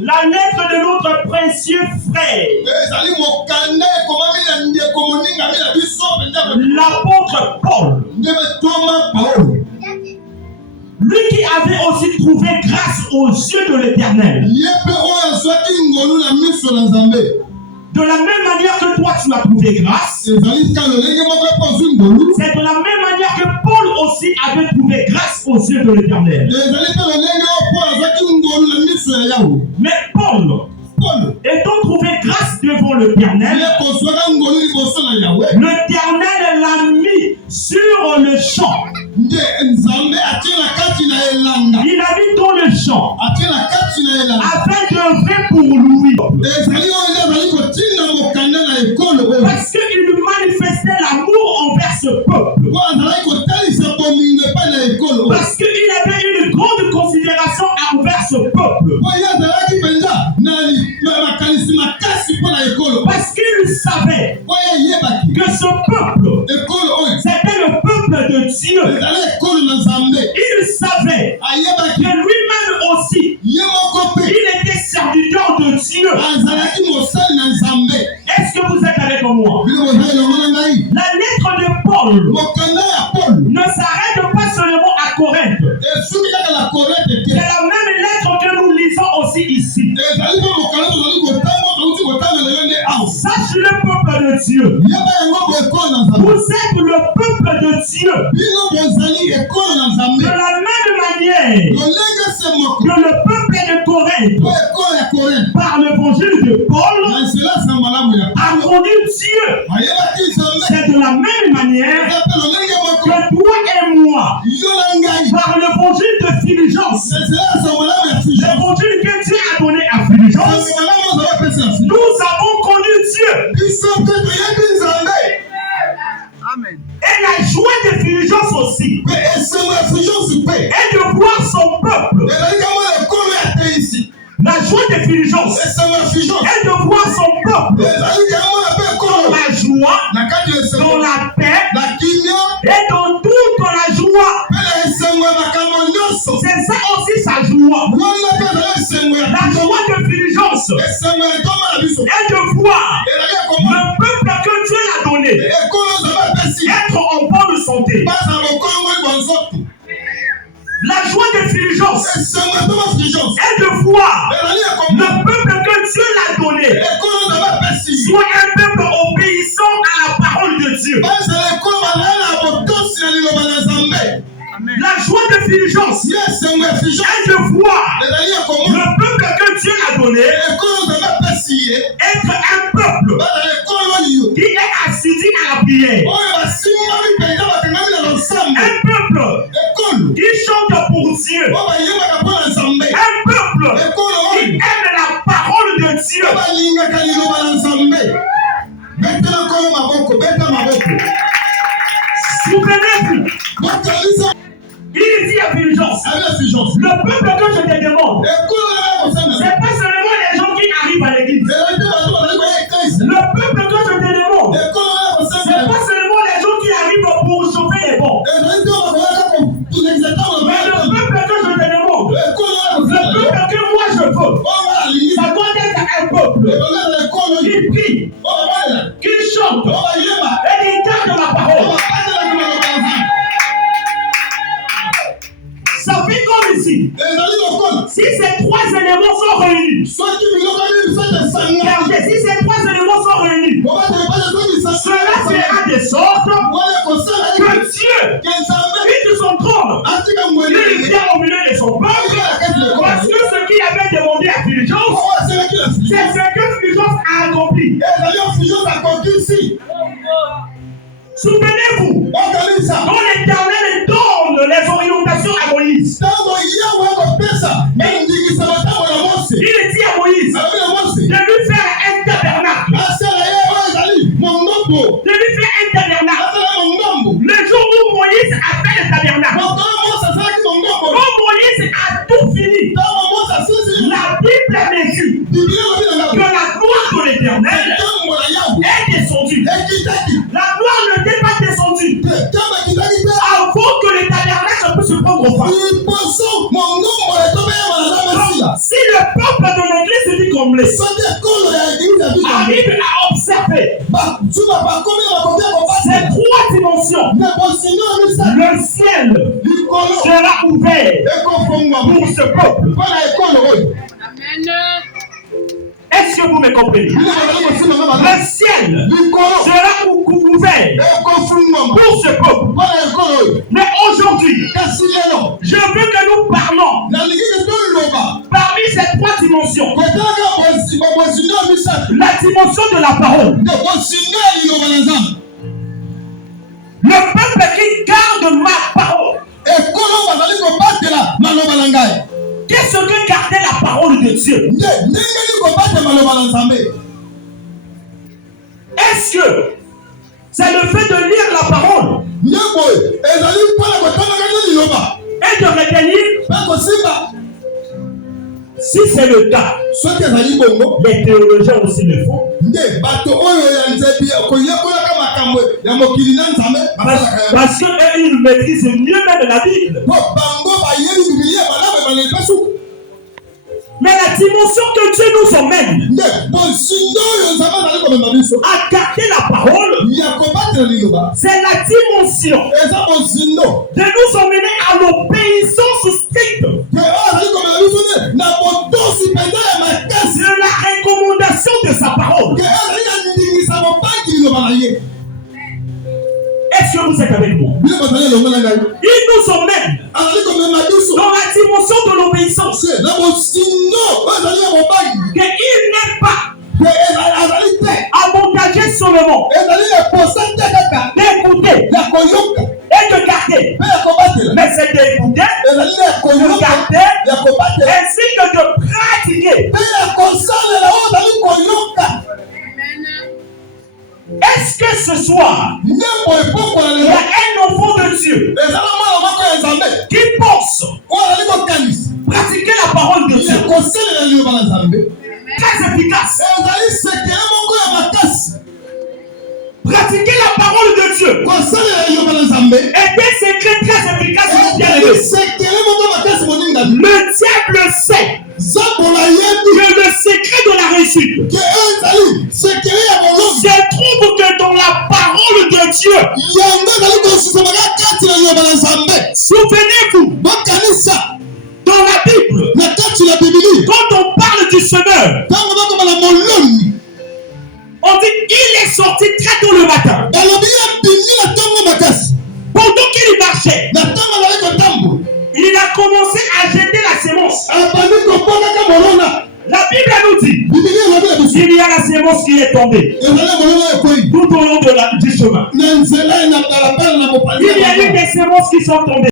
La lettre de notre précieux frère, l'apôtre Paul, lui qui avait aussi trouvé grâce aux yeux de l'Éternel. De la même manière que toi tu as trouvé grâce, c'est de la même manière que Paul aussi avait trouvé grâce aux yeux de l'Éternel. Mais Paul, étant trouvé grâce devant l'Éternel, l'Éternel l'a mis sur le champ. Il a mis dans le champ afin d'œuvrer pour lui. Parce qu'il manifestait l'amour envers ce peuple. Parce qu'il avait une grande considération envers ce peuple. Parce qu'il savait que ce peuple, c'était le peuple de Dieu. Il savait que lui-même aussi, il était serviteur de Dieu. Est-ce que vous êtes avec moi? La lettre de Paul ne s'arrête pas seulement à Corinthe. C'est la même lettre que nous lisons aussi ici. Sache le peuple de Dieu. Vous êtes le peuple de Dieu. De la même manière que le peuple de Corinthe, par l'évangile de Paul, a connu Dieu. C'est de la même manière que toi et moi, par l'évangile de Fulgence, l'évangile que Dieu a donné à Fulgence, nous avons connu Dieu. Amen. Et la joie de Fulgence aussi est de voir son peuple. La joie de Fulgence est de voir son peuple dans la joie, dans la paix et dans toute la joie. C'est ça aussi sa joie. La joie de Fulgence est de voir le peuple que Dieu l'a donné être en bonne santé. La joie de Fulgence est de voir le peuple que Dieu l'a donné soit un peuple obéissant à la parole de Dieu. La joie de Fulgence est de voir le peuple que Dieu a donné être un peuple qui est assidu à la prière. Un peuple qui chante pour Dieu. Un peuple qui aime la parole de Dieu. Souvenez-vous. Il dit à Fulgence, le peuple que je te demande, c'est pas seulement les gens qui arrivent à l'église. Le peuple que je te demande, c'est pas seulement les gens qui arrivent pour chauffer les bancs. Mais le peuple que je te demande, le peuple que moi je veux, ça doit être un peuple qui prie, qui chante et qui garde la parole. Ça fait comme ici. Si ces trois éléments sont réunis, regardez, si ces trois éléments sont réunis, cela fera de sorte que Dieu, de son trône, il vient au milieu de son peuple, parce que ce qu'il avait demandé à Fulgence, c'est ce que Fulgence a accompli. Souvenez-vous, quand l'Éternel donne les orientations à Moïse, il dit à Moïse de lui faire un tabernacle. De lui faire un tabernacle. Le jour où Moïse a fait le tabernacle, quand Moïse a tout fini, la Bible me dit que la gloire de l'Éternel est descendue. La gloire n'était pas descendue avant que le tabernacle puisse se prendre au fond. d'assemblée arrive à observer ces trois dimensions, le ciel sera ouvert pour ce peuple. Est-ce que vous me comprenez? Le ciel sera ouvert pour ce peuple. Mais aujourd'hui, je veux que nous parlons parmi ces trois dimensions. La dimension de la parole. Le peuple qui garde ma parole. Qu'est-ce que garder la parole de Dieu? Est-ce que c'est le fait de lire la parole et de retenir? Si c'est le cas, les théologiens aussi le font. Parce qu'ils maîtrisent mieux même la Bible. Mais la dimension que Dieu nous emmène à garder la parole, c'est la dimension de nous emmener à l'obéissance stricte de la recommandation de sa parole. Est-ce que vous êtes avec moi? Il nous emmène dans la dimension de l'obéissance. Qu'il n'est pas avantagé seulement d'écouter et de garder, mais c'est d'écouter, de garder, ainsi que de pratiquer. Est-ce que ce soir, il y a un enfant de Dieu qui pense pratiquer la parole de Dieu? Très efficace. Pratiquer la parole de Dieu est des secrets très efficaces. Le diable sait que le secret de la réussite se trouve que dans la parole de Dieu. Souvenez-vous, dans la Bible, quand on parle du semeur, on dit qu'il est sorti très tôt le matin. Pendant qu'il marchait, il a commencé à jeter la sémence. La Bible nous dit qu'il y a la sémence qui est tombée tout au long du chemin. Il y a eu des sémences qui sont tombées.